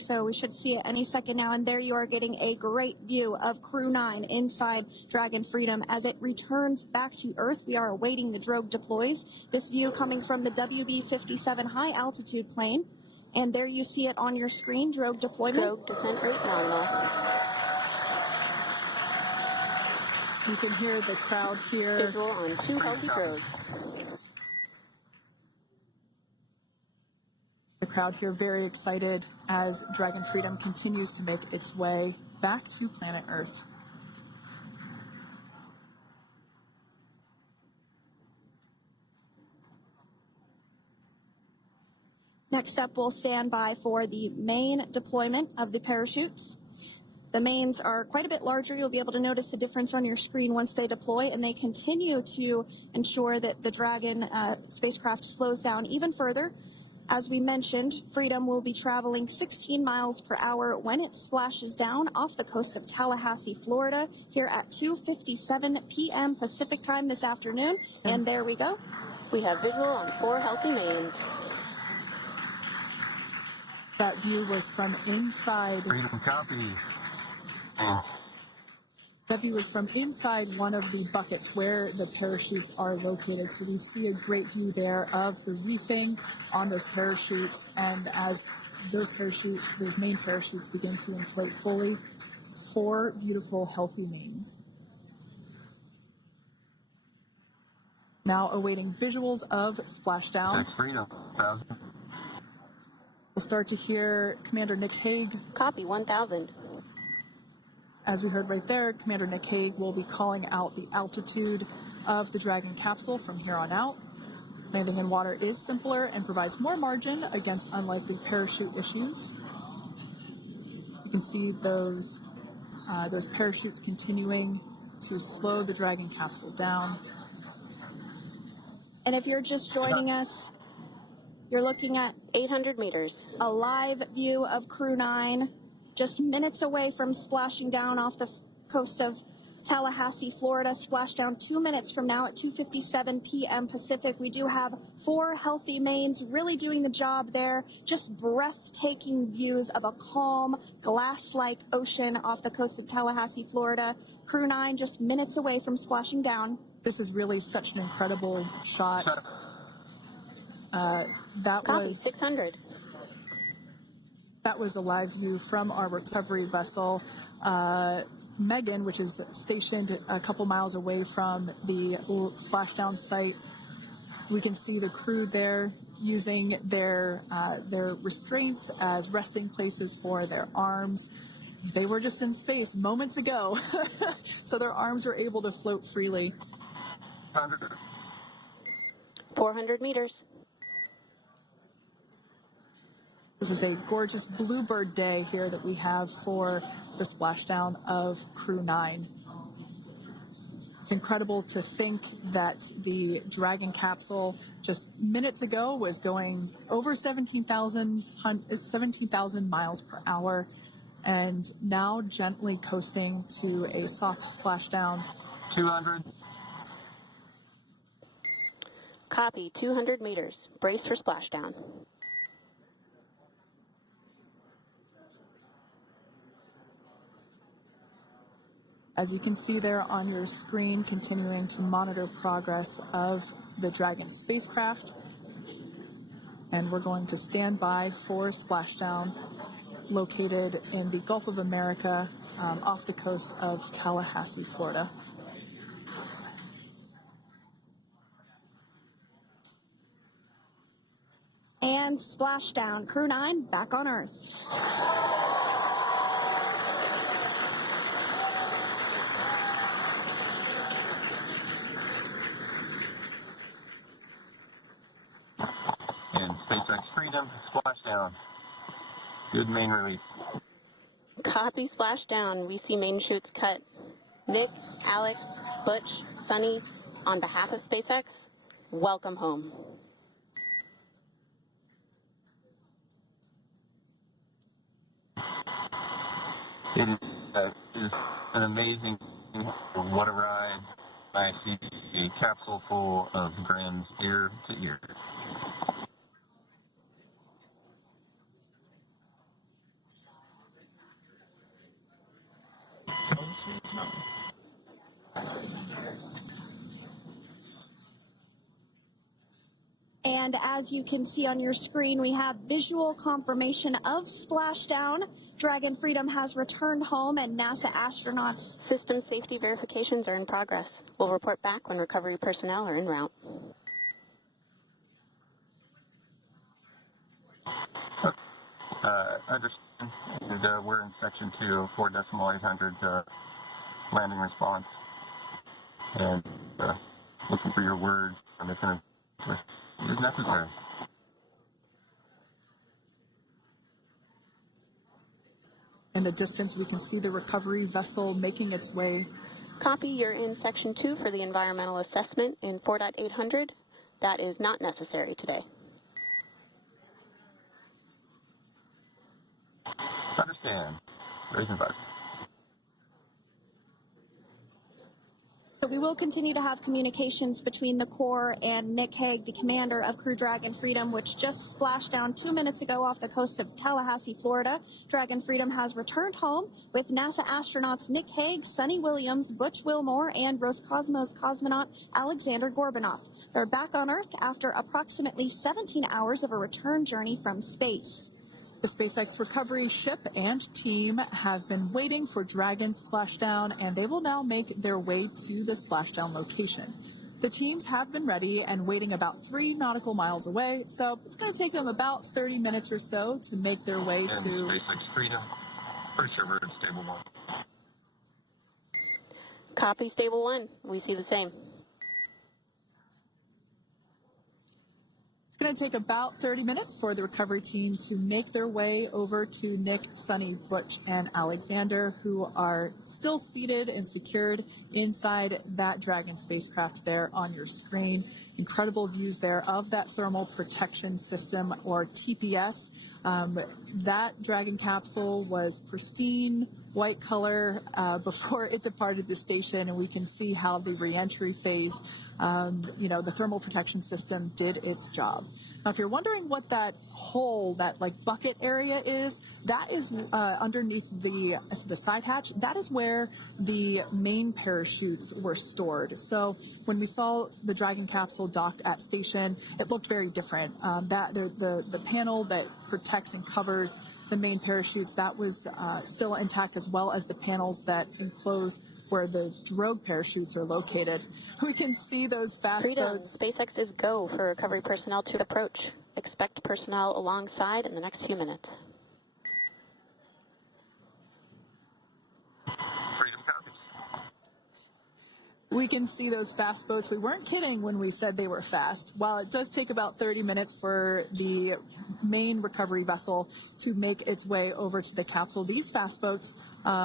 so we should see it any second now. And there you are getting a great view of Crew-9 inside Dragon Freedom as it returns back to Earth. We are awaiting the drogue deploys. This view coming from the WB-57 high altitude plane. And there you see it on your screen, drogue deployment. Drogue descent rate nominal. You can hear the crowd here. Visual on 2 healthy drogues. The crowd here very excited as Dragon Freedom continues to make its way back to planet Earth. Next up, we'll stand by for the main deployment of the parachutes. The mains are quite a bit larger. You'll be able to notice the difference on your screen once they deploy, and they continue to ensure that the Dragon spacecraft slows down even further. As we mentioned, Freedom will be traveling 16 miles per hour when it splashes down off the coast of Tallahassee, Florida, here at 2:57 p.m. Pacific time this afternoon. And there we go. We have visual on 4 healthy mains. That view was from inside. Freedom copy. That view was from inside one of the buckets where the parachutes are located. So we see a great view there of the reefing on those parachutes. And as those main parachutes begin to inflate fully, 4 beautiful, healthy mains. Now awaiting visuals of Splashdown. Freedom. We'll start to hear Commander Nick Hague. Copy, 1,000. As we heard right there, Commander Nick Hague will be calling out the altitude of the Dragon capsule from here on out. Landing in water is simpler and provides more margin against unlikely parachute issues. You can see those parachutes continuing to slow the Dragon capsule down. And if you're just joining us, you're looking at 800 meters. A live view of Crew-9 just minutes away from splashing down off the coast of Tallahassee, Florida. Splashdown 2 minutes from now at 2:57 p.m. Pacific. We do have 4 healthy mains really doing the job there. Just breathtaking views of a calm, glass-like ocean off the coast of Tallahassee, Florida. Crew-9 just minutes away from splashing down. This is really such an incredible shot. That Copy, was 600. That was a live view from our recovery vessel, Megan, which is stationed a couple miles away from the splashdown site. We can see the crew there using their restraints as resting places for their arms. They were just in space moments ago, so their arms were able to float freely. 400 meters. This is a gorgeous bluebird day here that we have for the splashdown of Crew-9. It's incredible to think that the Dragon capsule just minutes ago was going over 17,000 miles per hour and now gently coasting to a soft splashdown. 200. Copy, 200 meters. Brace for splashdown. As you can see there on your screen, continuing to monitor progress of the Dragon spacecraft. And we're going to stand by for splashdown located in the Gulf of America off the coast of Tallahassee, Florida. And splashdown, Crew-9 back on Earth. And SpaceX Freedom, splashdown. Good main release. Copy, splashdown. We see main chutes cut. Nick, Aleks, Butch, Suni, on behalf of SpaceX, welcome home. It is an amazing, what a ride. I see a capsule full of grams ear to ear. And as you can see on your screen, we have visual confirmation of splashdown. Dragon Freedom has returned home, and NASA astronauts. System safety verifications are in progress. We'll report back when recovery personnel are en route. Understand. And, we're in section 2 of 4.800 landing response. And looking for your words on this is necessary. In the distance, we can see the recovery vessel making its way. Copy, you're in section 2 for the environmental assessment in 4.800. That is not necessary today. Understand. Raising button. So we will continue to have communications between the Corps and Nick Hague, the commander of Crew Dragon Freedom, which just splashed down 2 minutes ago off the coast of Tallahassee, Florida. Dragon Freedom has returned home with NASA astronauts Nick Hague, Suni Williams, Butch Wilmore, and Roscosmos cosmonaut Alexander Gorbanov. They're back on Earth after approximately 17 hours of a return journey from space. The SpaceX recovery ship and team have been waiting for Dragon's splashdown, and they will now make their way to the splashdown location. The teams have been ready and waiting about 3 nautical miles away, so it's going to take them about 30 minutes or so to make their way to SpaceX Freedom. Pretty sure we're in stable 1. Copy, stable 1. We see the same. It's going to take about 30 minutes for the recovery team to make their way over to Nick, Suni, Butch, and Alexander, who are still seated and secured inside that Dragon spacecraft there on your screen. Incredible views there of that thermal protection system, or TPS. That Dragon capsule was pristine, white color before it departed the station, and we can see how the reentry phase, the thermal protection system did its job. Now, if you're wondering what that hole, that bucket area is, that is underneath the side hatch. That is where the main parachutes were stored. So when we saw the Dragon capsule docked at station, it looked very different. The panel that protects and covers the main parachutes, that was still intact, as well as the panels that enclose where the drogue parachutes are located. We can see those fast boats. SpaceX is go for recovery personnel to approach. Expect personnel alongside in the next few minutes. Freedom copies. We can see those fast boats. We weren't kidding when we said they were fast. While it does take about 30 minutes for the main recovery vessel to make its way over to the capsule, these fast boats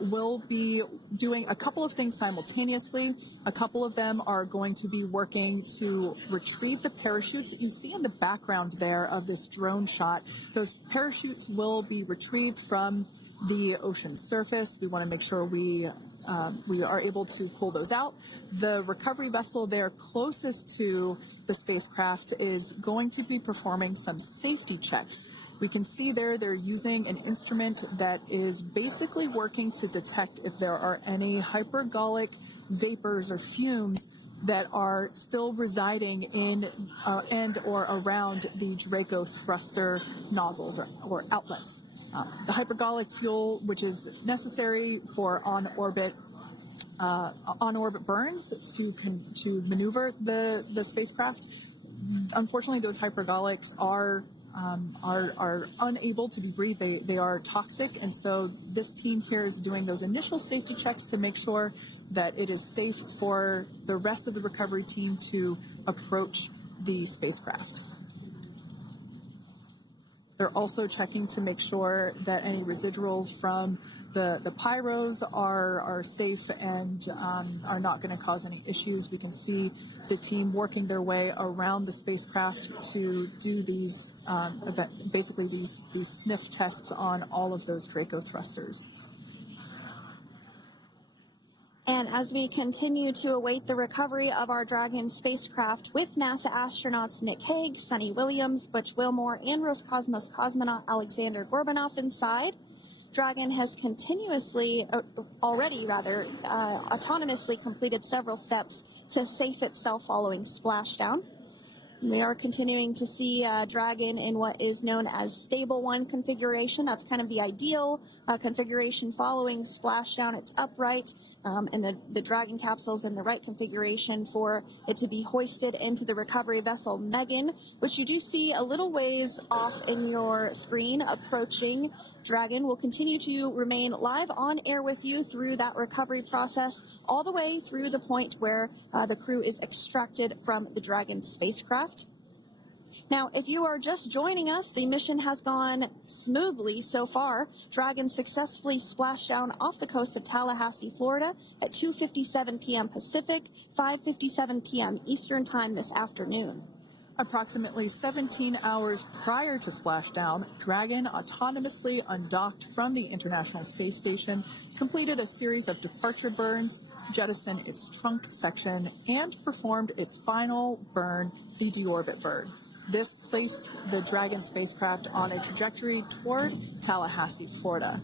will be doing a couple of things simultaneously. A couple of them are going to be working to retrieve the parachutes that you see in the background there of this drone shot. Those parachutes will be retrieved from the ocean surface. We want to make sure we are able to pull those out. The recovery vessel there closest to the spacecraft is going to be performing some safety checks. We can see there they're using an instrument that is basically working to detect if there are any hypergolic vapors or fumes that are still residing in and or around the Draco thruster nozzles or outlets. The hypergolic fuel, which is necessary for on-orbit burns to maneuver the spacecraft. Unfortunately, those hypergolics are unable to be breathed. They are toxic, and so this team here is doing those initial safety checks to make sure that it is safe for the rest of the recovery team to approach the spacecraft. They're also checking to make sure that any residuals from the pyros are safe and are not going to cause any issues. We can see the team working their way around the spacecraft to do these, basically these sniff tests on all of those Draco thrusters. And as we continue to await the recovery of our Dragon spacecraft with NASA astronauts Nick Hague, Suni Williams, Butch Wilmore, and Roscosmos cosmonaut Alexander Gorbanov inside, Dragon has autonomously completed several steps to safe itself following splashdown. We are continuing to see Dragon in what is known as Stable 1 configuration. That's kind of the ideal configuration following splashdown. It's upright, and the Dragon capsule's in the right configuration for it to be hoisted into the recovery vessel Megan, which you do see a little ways off in your screen approaching. Dragon will continue to remain live on air with you through that recovery process, all the way through the point where the crew is extracted from the Dragon spacecraft. Now, if you are just joining us, the mission has gone smoothly so far. Dragon successfully splashed down off the coast of Tallahassee, Florida at 2:57 p.m. Pacific, 5:57 p.m. Eastern Time this afternoon. Approximately 17 hours prior to splashdown, Dragon autonomously undocked from the International Space Station, completed a series of departure burns, jettisoned its trunk section, and performed its final burn, the deorbit burn. This placed the Dragon spacecraft on a trajectory toward Tallahassee, Florida.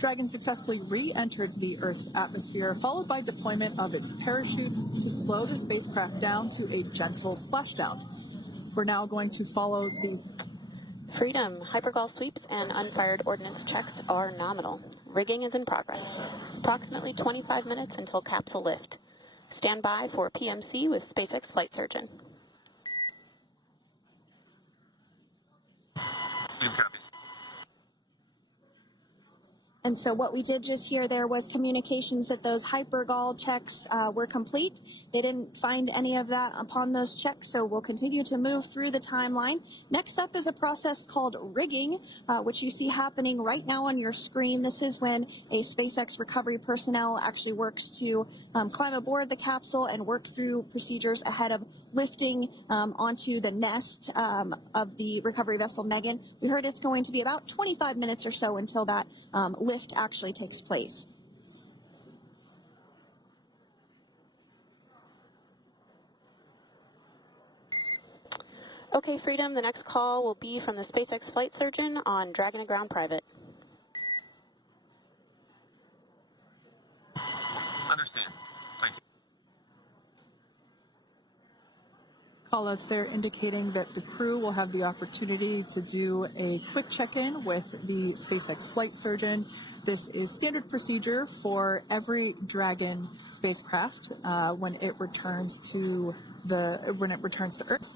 Dragon successfully re-entered the Earth's atmosphere, followed by deployment of its parachutes to slow the spacecraft down to a gentle splashdown. We're now going to follow the Freedom. Hypergol sweeps and unfired ordnance checks are nominal. Rigging is in progress. Approximately 25 minutes until capsule lift. Stand by for PMC with SpaceX flight surgeon. And so what we did just hear there was communications that those hypergol checks were complete. They didn't find any of that upon those checks, so we'll continue to move through the timeline. Next up is a process called rigging, which you see happening right now on your screen. This is when a SpaceX recovery personnel actually works to climb aboard the capsule and work through procedures ahead of lifting onto the nest of the recovery vessel Megan. We heard it's going to be about 25 minutes or so until that lift actually takes place. Okay, Freedom, the next call will be from the SpaceX flight surgeon on Dragon to Ground Private. Understand. Thank you. callouts there indicating that the crew will have the opportunity to do a quick check-in with the SpaceX flight surgeon. This is standard procedure for every Dragon spacecraft when it returns to Earth.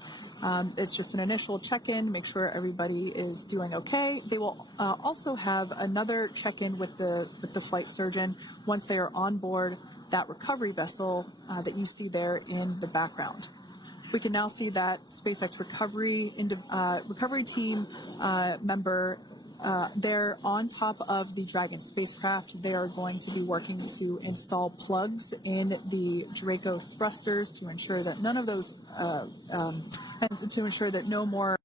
It's just an initial check-in, make sure everybody is doing okay. They will also have another check-in with the flight surgeon once they are on board that recovery vessel that you see there in the background. We can now see that SpaceX recovery team member they're on top of the Dragon spacecraft. They are going to be working to install plugs in the Draco thrusters to ensure that none of those, and to ensure that no more